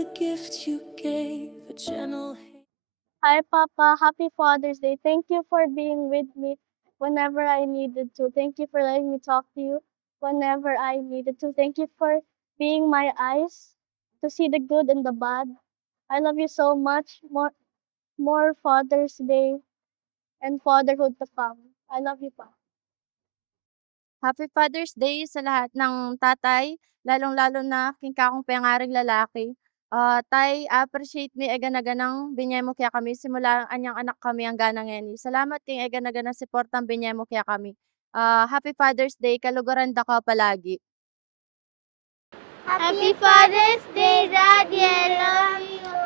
the gift you gave, a gentle hand. Hi, Papa. Happy Father's Day. Thank you for being with me whenever I needed to. Thank you for letting me talk to you whenever I needed to. Thank you for being my eyes to see the good and the bad. I love you so much. More, more Father's Day and fatherhood to come. I love you, Papa. Happy Father's Day sa lahat ng tatay, lalong-lalo na king kakong pengaring lalaki. Ah, tay, appreciate mi egan-aganang binyemo kaya kami simula anyang anak kami ang ganang ngeni. Salamat king egan-aganang suportang binyemo kaya kami. Ah, Happy Father's Day, kaluguran da ka palagi. Happy Father's Day, Daddy. I love you.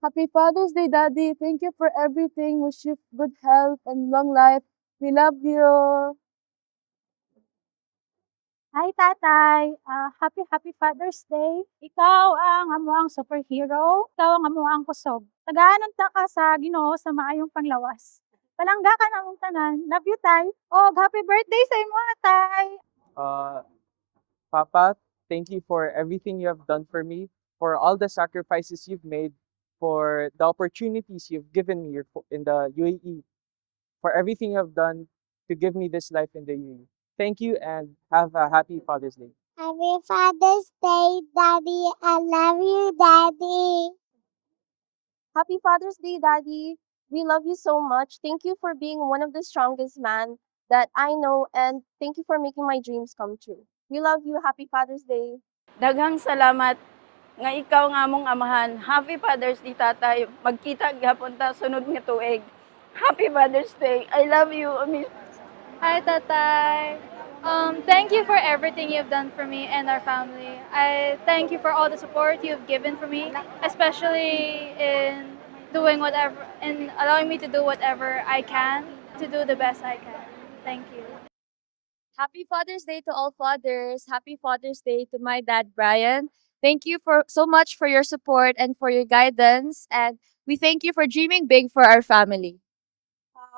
Happy Father's Day, Daddy. Thank you for everything. Wish you good health and long life. We love you. Hi, tatay. Ah, happy, happy Father's Day. Ikaw ang amuang superhero. Ikaw ang amuang kusog. Tagaanon ta ka sa ginoo sa maayong panglawas. Palangga ka na tanan. Love you, tay. Oh, happy birthday sa imo, tay. Uh, Papa, thank you for everything you have done for me, for all the sacrifices you've made, for the opportunities you've given me in the UAE, for everything you have done to give me this life in the UAE. Thank you and have a happy Father's Day. Happy Father's Day, Daddy. I love you, Daddy. Happy Father's Day, Daddy. We love you so much. Thank you for being one of the strongest man that I know and thank you for making my dreams come true. We love you. Happy Father's Day. Daghang salamat nga ikaw nga mong amahan. Happy Father's Day, tatay. Magkita gyapon ta sunod nga tuig. Happy Father's Day. I love you. I miss Hi, Tatay. Um, thank you for everything you've done for me and our family. I thank you for all the support you've given for me, especially in doing whatever, in allowing me to do whatever I can to do the best I can. Thank you. Happy Father's Day to all fathers. Happy Father's Day to my dad, Brian. Thank you for so much for your support and for your guidance. And we thank you for dreaming big for our family.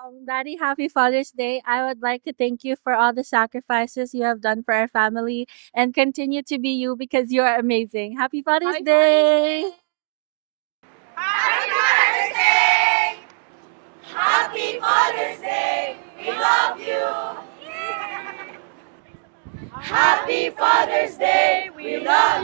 Um, Daddy, happy Father's Day. I would like to thank you for all the sacrifices you have done for our family and continue to be you because you are amazing. Happy Father's Happy Day. Happy Father's Day! Happy Father's Day! We love you! Happy Father's Day! We love you!